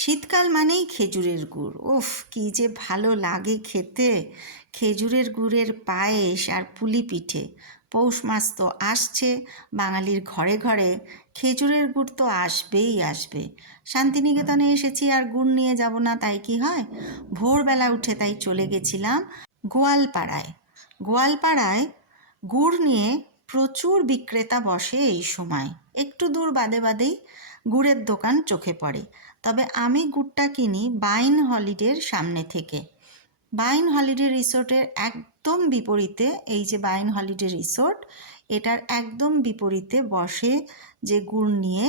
শীতকাল মানেই খেজুরের গুড়। উফ, কি যে ভালো লাগে খেতে! খেজুরের গুড়ের পায়েস আর পুলি পিঠে। পৌষ মাস তো আসছে, বাঙালির ঘরে ঘরে খেজুরের গুড় তো আসবেই আসবে। শান্তিনিকেতনে এসেছি আর গুড় নিয়ে যাব না তাই কি হয়? ভোরবেলা উঠে তাই চলে গেছিলাম গোয়ালপাড়ায়। গোয়ালপাড়ায় গুড় নিয়ে প্রচুর বিক্রেতা বসে এই সময়। একটু দূর বাদে বাদেই গুড়ের দোকান চোখে পড়ে। তবে আমি গুড়টা কিনি বাইন হলিডের সামনে থেকে। বাইন হলিডে রিসোর্টের একদম বিপরীতে, এই যে বাইন হলিডে রিসোর্ট, এটার একদম বিপরীতে বসে যে গুড় নিয়ে,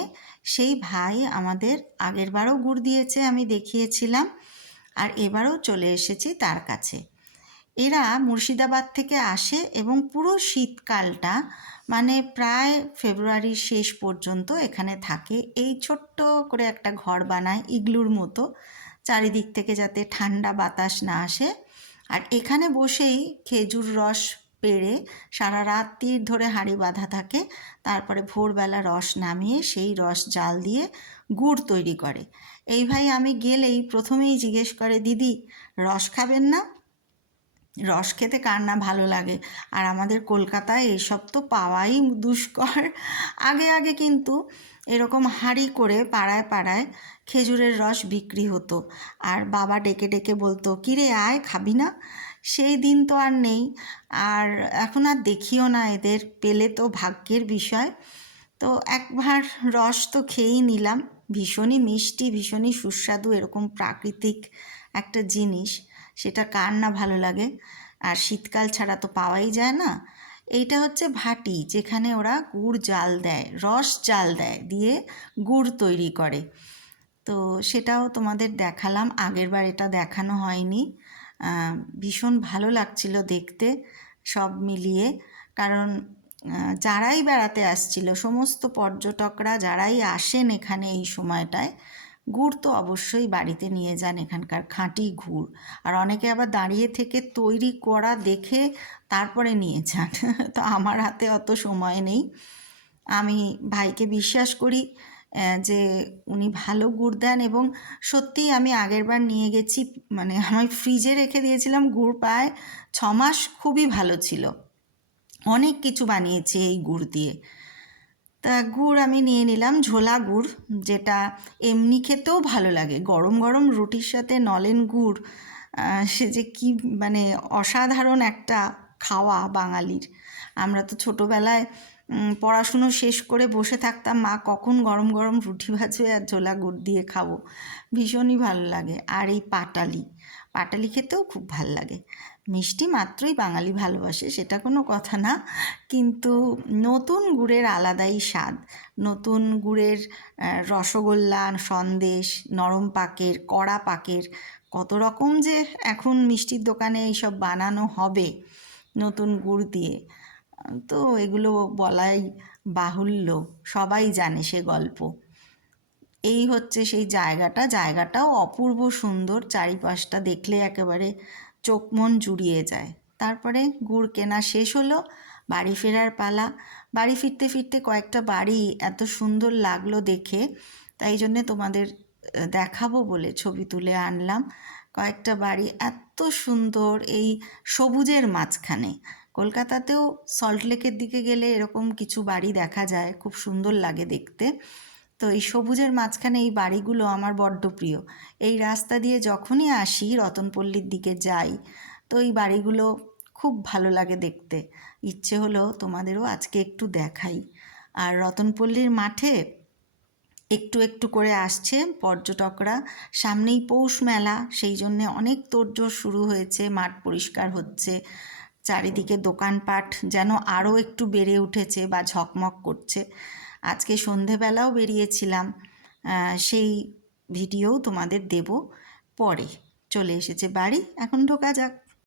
সেই ভাই আমাদের আগেরবারও গুড় দিয়েছে, আমি দেখিয়েছিলাম, আর এবারও চলে এসেছি তার কাছে। এরা মুর্শিদাবাদ থেকে আসে এবং পুরো শীতকালটা, মানে প্রায় ফেব্রুয়ারির শেষ পর্যন্ত এখানে থাকে। এই ছোট্ট করে একটা ঘর বানায় ইগলুর মতো, চারিদিক থেকে যাতে ঠান্ডা বাতাস না আসে। আর এখানে বসেই খেজুর রস পেড়ে সারা রাত্রির ধরে হাঁড়ি বাঁধা থাকে। তারপরে ভোরবেলা রস নামিয়ে সেই রস জাল দিয়ে গুড় তৈরি করে। এই ভাই আমি গেলেই প্রথমেই জিজ্ঞেস করে, দিদি রস খাবেন না? রস খেতে কার না ভালো লাগে? আর আমাদের কলকাতায় এসব তো পাওয়াই দুষ্কর। আগে আগে কিন্তু এরকম হাঁড়ি করে পাড়ায় পাড়ায় খেজুরের রস বিক্রি হতো, আর বাবা ডেকে ডেকে বলতো, কিরে আয় খাবি না? সেই দিন তো আর নেই, আর এখন আর দেখিও না এদের, পেলে তো ভাগ্যের বিষয়। তো একবার রস তো খেয়েই নিলাম, ভীষণই মিষ্টি, ভীষণই সুস্বাদু, এরকম প্রাকৃতিক একটা জিনিস, সেটা কার না ভালো লাগে? আর শীতকাল ছাড়া তো পাওয়াই যায় না। এইটা হচ্ছে ভাটি, যেখানে ওরা গুড় জাল দেয়, রস জাল দেয়, দিয়ে গুড় তৈরি করে। তো সেটাও তোমাদের দেখালাম, আগেরবার এটা দেখানো হয়নি। ভীষণ ভালো লাগছিল দেখতে সব মিলিয়ে, কারণ যারাই বেড়াতে আসছিল, সমস্ত পর্যটকরা যারাই আসেন এখানে এই সময়টায়, গুড় তো অবশ্যই বাড়িতে নিয়ে যান, এখানকার খাঁটি গুড়। আর অনেকে আবার দাঁড়িয়ে থেকে তৈরি করা দেখে তারপরে নিয়ে যান। তো আমার হাতে অত সময় নেই। আমি ভাইকে বিশ্বাস করি যে উনি ভালো গুড় দেন, এবং সত্যিই আমি আগেরবার নিয়ে গেছি, মানে আমি ফ্রিজে রেখে দিয়েছিলাম গুড় প্রায় 6 মাস, খুবই ভালো ছিল। অনেক কিছু বানিয়েছি এই গুড় দিয়ে। তা গুড় আমি নিয়ে নিলাম ঝোলা গুড়, যেটা এমনি খেতেও ভালো লাগে, গরম গরম রুটির সাথে নলেন গুড়, সে যে কি মানে অসাধারণ একটা খাওয়া বাঙালির। আমরা তো ছোটোবেলায় পড়াশুনো শেষ করে বসে থাকতাম, মা কখন গরম গরম রুটি ভাজবে আর ঝোলা গুড় দিয়ে খাবো, ভীষণই ভালো লাগে। আর এই পাটালি, পাটালি খেতেও খুব ভাল লাগে। মিষ্টি মাত্রই বাঙালি ভালোবাসে, সেটা কোনো কথা না, কিন্তু নতুন গুড়ের আলাদাই স্বাদ। নতুন গুড়ের রসগোল্লা, সন্দেশ, নরম পাকের, কড়া পাকের, কত রকম যে এখন মিষ্টির দোকানে এইসব বানানো হবে নতুন গুড় দিয়ে, তো এগুলো বলাই বাহুল্য, সবাই জানে সে গল্প। এই হচ্ছে সেই জায়গাটা, জায়গাটাও অপূর্ব সুন্দর, চারিপাশটা দেখলে একেবারে চোখ মন জুড়িয়ে যায়। তারপরে গুড় কেনা শেষ হলো, বাড়ি ফেরার পালা। বাড়ি ফিরতে ফিরতে কয়েকটা বাড়ি এত সুন্দর লাগলো দেখে, তাই জন্যে তোমাদের দেখাবো বলে ছবি তুলে আনলাম। কয়েকটা বাড়ি এত সুন্দর, এই সবুজের মাঝখানে। কলকাতাতেও সল্টলেকের দিকে গেলে এরকম কিছু বাড়ি দেখা যায়, খুব সুন্দর লাগে দেখতে। তো এই সবুজের মাঝখানে এই বাড়িগুলো আমার বড্ড প্রিয়। এই রাস্তা দিয়ে যখনই আসি, রতনপল্লির দিকে যাই, তো এই বাড়িগুলো খুব ভালো লাগে দেখতে। ইচ্ছে হলো তোমাদেরও আজকে একটু দেখাই। আর রতনপল্লির মাঠে একটু একটু করে আসছে পর্যটকরা, সামনেই পৌষ মেলা, সেই জন্যে অনেক তোড়জোড় শুরু হয়েছে, মাঠ পরিষ্কার হচ্ছে, চারিদিকে দোকানপাট যেন আরও একটু বেড়ে উঠেছে বা ঝকমক করছে। আজকে সন্ধেবেলাও বেরিয়েছিলাম, সেই ভিডিও তোমাদের দেব পরে। চলে এসেছে বাড়ি, এখন ঢোকা যাক।